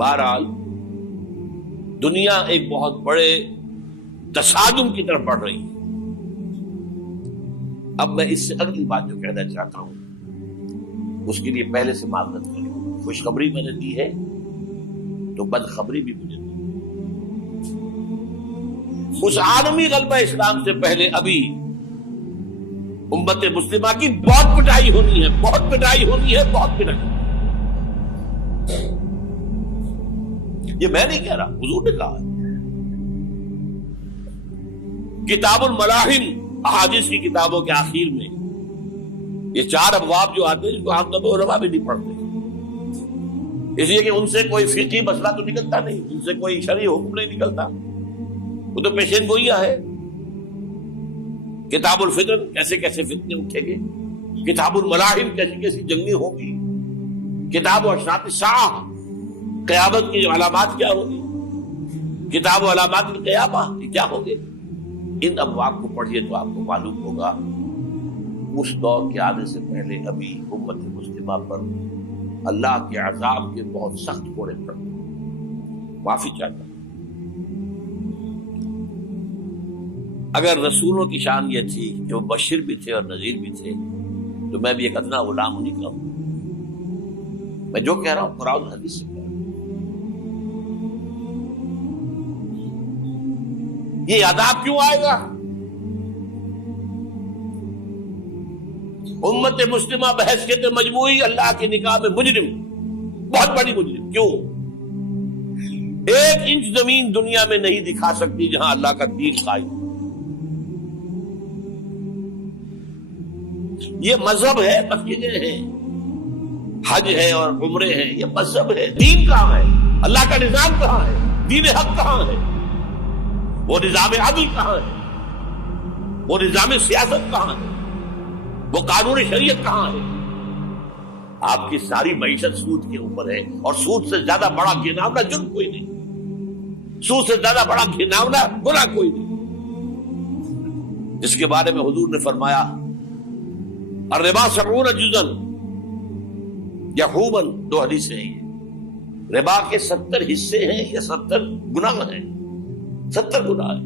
بہرحال دنیا ایک بہت بڑے تصادم کی طرف بڑھ رہی ہے. اب میں اس سے اگلی بات جو کہنا چاہتا ہوں اس کے لیے پہلے سے معذرت کروں. خوشخبری میں نے دی ہے تو بدخبری بھی مجھے دی. اس عالمی غلبہ اسلام سے پہلے ابھی امت مسلمہ کی بہت پٹائی ہونی ہے، بہت پٹائی ہونی ہے، بہت پٹائی. یہ میں نہیں کہہ رہا، حضور نے کہا ہے. کتاب الملاحم احادیث کی کتابوں کے آخر میں یہ 4 ابواب جو آتے ہیں جن کو عام طور پر علماء بھی نہیں پڑھتے، اس لیے کہ ان سے کوئی فقہی مسئلہ تو نکلتا نہیں، ان سے کوئی شرعی حکم نہیں نکلتا، وہ تو پیشین گوئیاں ہے. کتاب الفتن کیسے کیسے فتنے اٹھیں گے، کتاب الملاحم کیسی کیسی جنگیں ہوں گی، کتاب اشراط الساعہ قیامت کی علامات کیا ہوگی، کتاب علامات القیامہ یہ کیا ہوں گے. ان ابواب کو پڑھیے تو آپ کو معلوم ہوگا اس دور کے آنے سے پہلے ابھی امت مسلمہ پر اللہ کے عذاب کے بہت سخت کوڑے پڑ. معافی چاہتا ہوں. اگر رسولوں کی شان یہ تھی کہ وہ بشیر بھی تھے اور نذیر بھی تھے تو میں بھی ایک ادنا غلام نہیں کہوں. میں جو کہہ رہا ہوں قرآن اور حدیث سے کہہ رہا ہوں. یہ عذاب کیوں آئے گا؟ امت مسلمہ بحیثیت مجموعی اللہ کی نگاہ میں مجرم، بہت بڑی مجرم. کیوں؟ 1 انچ زمین دنیا میں نہیں دکھا سکتی جہاں اللہ کا دین قائم. یہ مذہب ہے، مسجدیں ہیں، حج ہے اور عمرے ہیں، یہ مذہب ہے. دین کہاں ہے؟ اللہ کا نظام کہاں ہے؟ دین حق کہاں ہے؟ وہ نظام عدل کہاں ہے؟ وہ نظام سیاست کہاں ہے؟ وہ قانون شریعت کہاں ہے؟ آپ کی ساری معیشت سود کے اوپر ہے، اور سود سے زیادہ بڑا گھناؤنا جرم کوئی نہیں، سود سے زیادہ بڑا گھناؤنا گناہ کوئی نہیں، جس کے بارے میں حضور نے فرمایا الربا 70 جزءا یحوما. 2 حدیثیں ہیں. یہ ربا کے 70 حصے ہیں یا 70 گناہ ہیں. 70 گناہ ہیں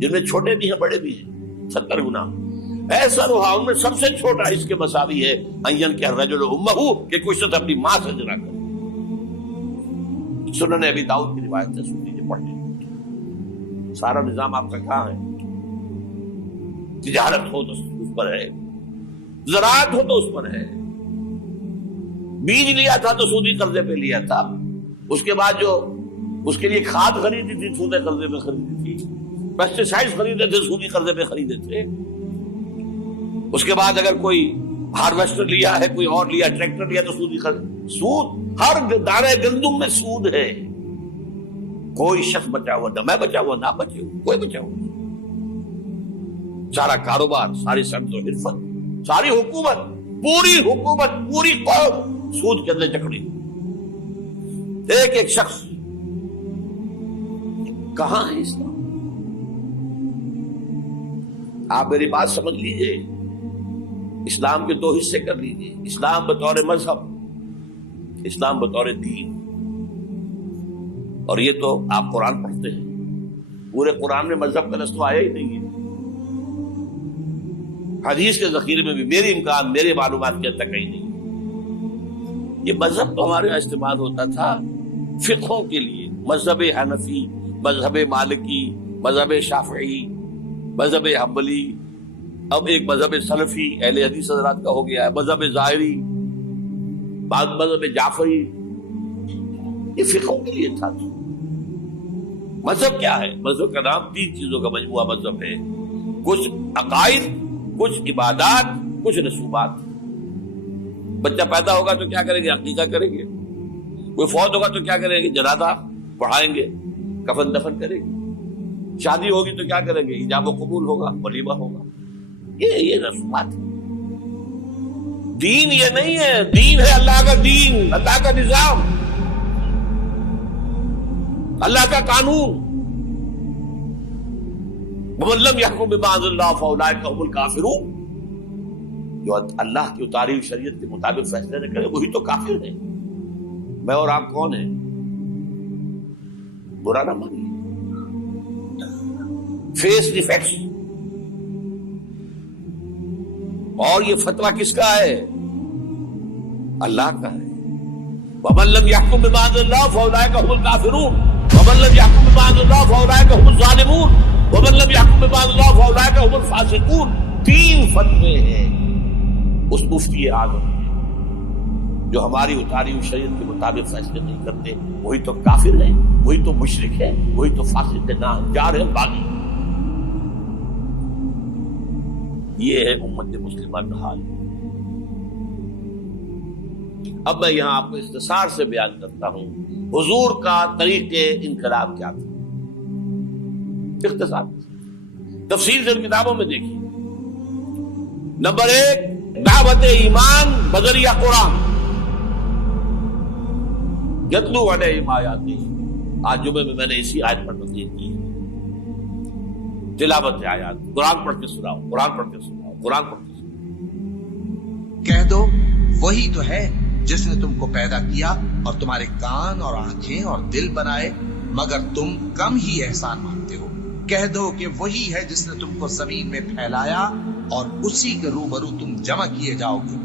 جن میں چھوٹے بھی ہیں بڑے بھی ہیں. 70 گناہ. ایسا رہا ان میں سب سے چھوٹا اس کے مساوی ہے ان کہ الرجل امہ، کہ کوئی شخص اپنی ماں سے زنا کرے. سنن ابی داؤد کی روایت ہے، سن لیجیے پڑھ لیجیے. سارا نظام آپ کا کہاں ہے؟ تجارت ہو تو اس پر ہے، زراعت ہو تو اس پر ہے. بیج لیا تھا تو سودی قرضے پہ لیا تھا، اس کے بعد جو اس کے لیے کھاد خریدی تھی سودی قرضے پہ خریدی تھی، پیسٹیسائڈ خریدے تھے سودی قرضے پہ خریدے تھے. اس کے بعد اگر کوئی ہارویسٹر لیا ہے، کوئی اور لیا، ٹریکٹر لیا تو سودی قرض. سود ہر دانے گندم میں سود ہے. کوئی شخص بچا ہوا نہ، میں بچا ہوا نہ بچے ہوا، کوئی بچا ہوا. سارا کاروبار، ساری صنعت و حرفت، ساری حکومت، پوری حکومت، پوری قوم سود کے اندر جکڑی. ایک ایک شخص. کہاں ہے اسلام؟ آپ میری بات سمجھ لیجئے. اسلام کے 2 حصے کر لیجئے. اسلام بطور مذہب، اسلام بطور دین. اور یہ تو آپ قرآن پڑھتے ہیں، پورے قرآن میں مذہب کا لفظ تو آیا ہی نہیں ہے. حدیث کے ذخیرے میں بھی میری امکان، میرے معلومات کے تک کہیں نہیں. یہ مذہب تو ہمارے یہاں استعمال ہوتا تھا فقہوں کے لیے. مذہب حنفی، مذہب مالکی، مذہب شافعی، مذہب حنبلی، اب ایک مذہب سلفی اہل حدیث حضرات کا ہو گیا ہے، مذہب ظاہری، بعد مذہب جعفری. یہ فقہوں کے لیے تھا. مذہب کیا ہے؟ مذہب کا نام 3 چیزوں کا مجموعہ مذہب ہے. کچھ عقائد، کچھ عبادات، کچھ رسومات. بچہ پیدا ہوگا تو کیا کریں گے؟ عقیقہ کریں گے. کوئی فوت ہوگا تو کیا کریں گے؟ جنازہ پڑھائیں گے، کفن دفن کریں گے. شادی ہوگی تو کیا کریں گے؟ ایجاب و قبول ہوگا، ولیمہ ہوگا. یہ رسومات ہے. دین یہ نہیں ہے. دین ہے اللہ کا دین، اللہ کا نظام، اللہ کا قانون. وَمَن لَّمْ يَحْكُم بِمَا أَنزَلَ اللَّهُ فَأُولَٰئِكَ هُمُ الْكَافِرُونَ. جو اللہ کی اتاری ہوئی شریعت کے مطابق فیصلے نہ کرے وہی تو کافر ہے. میں اور آپ کون ہیں؟ برا نہ مانیے. فیس دی فیکٹس. اور یہ فتویٰ کس کا ہے؟ اللہ کا ہے. وَمَن لَّمْ يَحْكُم بِمَا أَنزَلَ اللَّهُ فَأُولَٰئِكَ هُمُ الْكَافِرُونَ وَمَن لَّمْ يَحْكُم بِمَا أَنزَلَ اللَّهُ فَأُولَٰئِكَ هُمُ الظَّالِمُونَ وَمَن لَّمْ يَحْكُم بِمَا أَنزَلَ اللَّهُ فَأُولَٰئِكَ هُمُ الْفَاسِقُونَ. 3 فتوے ہیں اس مفتی اعظم کے جو ہماری اتاری ہوئی شریعت کے مطابق فیصلے نہیں کرتے. وہی تو کافر ہے, وہی تو مشرک ہے, وہی تو فاسق ہے, ناجار ہے, باغی. یہ ہے امت مسلمہ کا حال. اب میں یہاں آپ کو اختصار سے بیان کرتا ہوں حضور کا طریقے انقلاب کیا تھا. اختصار تفصیل سے کتابوں میں دیکھیے. نمبر 1, دعوت ایمان بذریعہ قرآن. یتلو علیہم آیاتہ. آج جمعے میں میں نے اسی آیت پر تقریر کی. تلاوت آیات, قرآن پڑھ کے سناؤ, قرآن پڑھ کے سناؤ, قرآن پڑھ کے سناؤ. کہہ دو وہی تو ہے جس نے تم کو پیدا کیا اور تمہارے کان اور آنکھیں اور دل بنائے, مگر تم کم ہی احسان مانتے ہو. کہہ دو کہ وہی ہے جس نے تم کو زمین میں پھیلایا اور اسی کے روبرو تم جمع کیے جاؤ گے.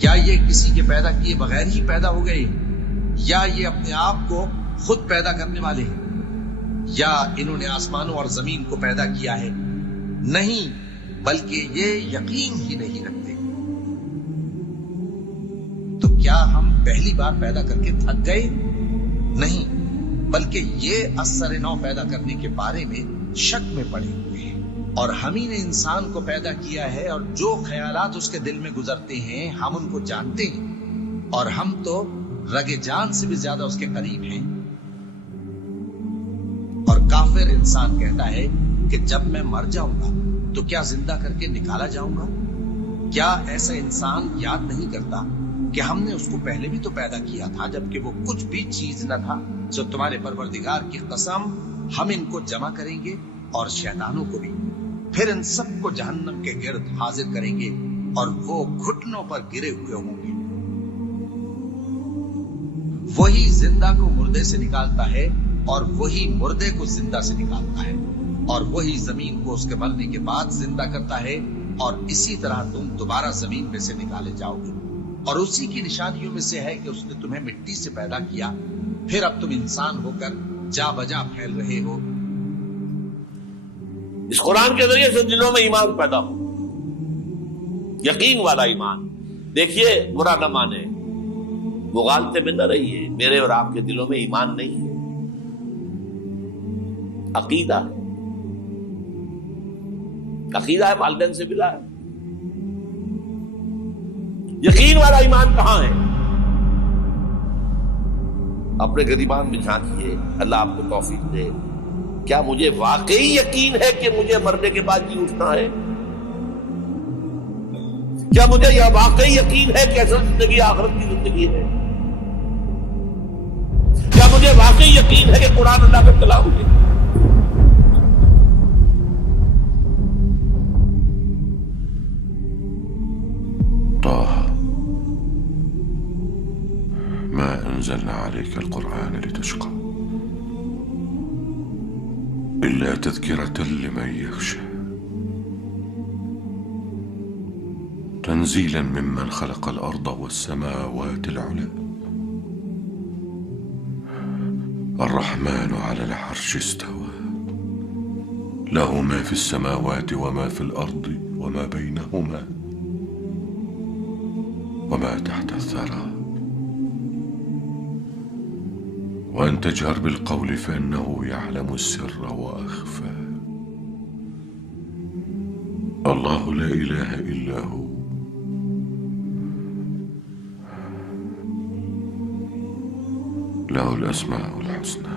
کیا یہ کسی کے پیدا کیے بغیر ہی پیدا ہو گئے, یا یہ اپنے آپ کو خود پیدا کرنے والے ہیں, یا انہوں نے آسمانوں اور زمین کو پیدا کیا ہے؟ نہیں, بلکہ یہ یقین ہی نہیں رکھتے. تو کیا ہم پہلی بار پیدا کر کے تھک گئے؟ نہیں, بلکہ یہ اثر نو پیدا کرنے کے بارے میں شک میں پڑے ہوئے ہیں. اور ہم ہی نے انسان کو پیدا کیا ہے, اور جو خیالات اس کے دل میں گزرتے ہیں ہم ان کو جانتے ہیں, اور ہم تو رگ جان سے بھی زیادہ اس کے قریب ہیں. اور کافر انسان کہتا ہے کہ جب میں مر جاؤں گا تو کیا زندہ کر کے نکالا جاؤں گا؟ کیا ایسا انسان یاد نہیں کرتا کہ ہم نے اس کو پہلے بھی تو پیدا کیا تھا جبکہ وہ کچھ بھی چیز نہ تھا؟ سو تمہارے پروردگار کی قسم ہم ان کو جمع کریں گے اور شیطانوں کو بھی, پھر ان سب کو جہنم کے گرد حاضر کریں گے اور وہ گھٹنوں پر گرے ہوئے ہوں گے. وہی زندہ کو مردے سے نکالتا ہے اور وہی مردے کو زندہ سے نکالتا ہے, اور وہی زمین کو اس کے مرنے کے بعد زندہ کرتا ہے, اور اسی طرح تم دوبارہ زمین میں سے نکالے جاؤ گے. اور اسی کی نشانیوں میں سے ہے کہ اس نے تمہیں مٹی سے پیدا کیا, پھر اب تم انسان ہو کر جا بجا پھیل رہے ہو. اس قرآن کے ذریعے سے دلوں میں ایمان پیدا ہو, یقین والا ایمان. دیکھیے, برا نہ مانے, مغالطے میں نہ رہیے. میرے اور آپ کے دلوں میں ایمان نہیں ہے, عقیدہ ہے. عقیدہ ہے, والدین سے ملا ہے. یقین والا ایمان کہاں ہے؟ اپنے گریبان میں جھانکیے, اللہ آپ کو توفیق دے. کیا مجھے واقعی یقین ہے کہ مجھے مرنے کے بعد جی اٹھنا ہے؟ کیا مجھے یہ واقعی یقین ہے کہ اصل زندگی آخرت کی زندگی ہے؟ کیا مجھے واقعی یقین ہے کہ قرآن اللہ کا کلام ہے؟ ما أنزلنا عليك القرآن لتشقى إلا تذكرة لمن يخشى تنزيلا ممن خلق الأرض والسماوات العلى الرحمن على العرش استوى له ما في السماوات وما في الأرض وما بينهما وما تحت الثرى وأن تجهر بالقول فإنه يعلم السر وأخفى الله لا إله إلا هو له الأسماء الحسنى.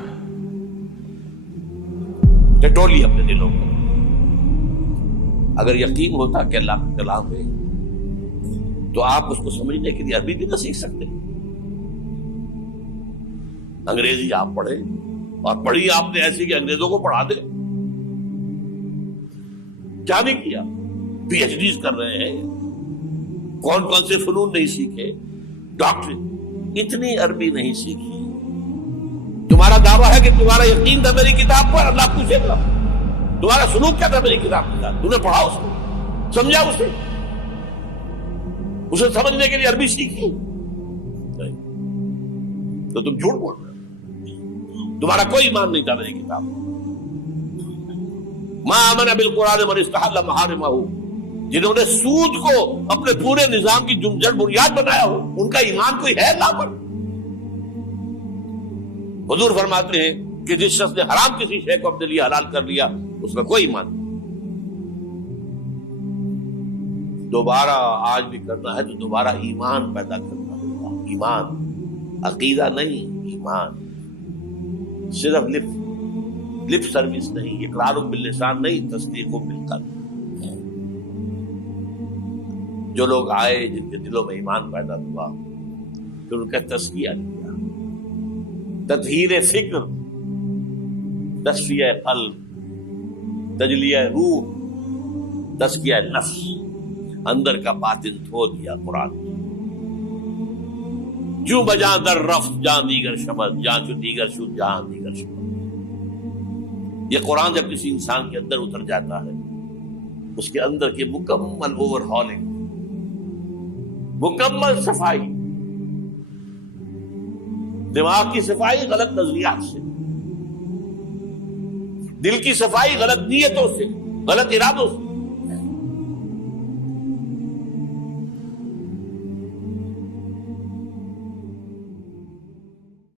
ٹٹولی اپنے دلوں کو. اگر یقین ہوتا کہ اللہ کا کلام ہے تو آپ اس کو سمجھنے کے لیے عربی بھی نہ سیکھ سکتے. انگریزی آپ پڑھے, اور پڑھی آپ نے ایسی کہ انگریزوں کو پڑھا دے. کیا نہیں کیا, پی ایچ ڈیز کر رہے ہیں, کون کون سے فنون نہیں سیکھے, ڈاکٹر اتنی عربی نہیں سیکھی دعویٰ ہے کہ تمہارا یقین تھا میری کتاب پر، اللہ پوچھے گا تمہارا سلوک کیا تھا میری کتاب کے ساتھ، تم نے پڑھا اس کو، سمجھا اسے سمجھنے کے لیے عربی سیکھی؟ نہیں، تو تم جھوٹ بول رہے ہو، تمہارا کوئی ایمان نہیں تھا میری کتاب۔ ما آمن بالقرآن من استحل محارمہ، جنہوں نے سود کو اپنے پورے نظام کی جڑ بنیاد بنایا ہو، ان کا ایمان کوئی ہے اللہ پر؟ حضور فرماتے ہیں کہ جس شخص نے حرام کسی شے کو اپنے لیے حلال کر لیا اس کا کوئی ایمان نہیں۔ دوبارہ آج بھی کرنا ہے تو دوبارہ ایمان پیدا کرنا ہوگا، ایمان، عقیدہ نہیں، ایمان، صرف لپ سروس نہیں، اقرار باللسان نہیں، تصدیق بالقلب۔ جو لوگ آئے جن کے دلوں میں ایمان پیدا ہوا، پھر ان کا تزکیہ کیا، تطہیر فکر، تصفیہ قلب، تجلیہ روح، تزکیہ نفس، اندر کا باطن دھو دیا قرآن۔ جو بجا در رفت جان دیگر شمد، جان جو دیگر شد جان دیگر شمد۔ یہ قرآن جب کسی انسان کے اندر اتر جاتا ہے، اس کے اندر کی مکمل اوور ہالنگ، مکمل صفائی، دماغ کی صفائی غلط نظریات سے، دل کی صفائی غلط نیتوں سے، غلط ارادوں سے،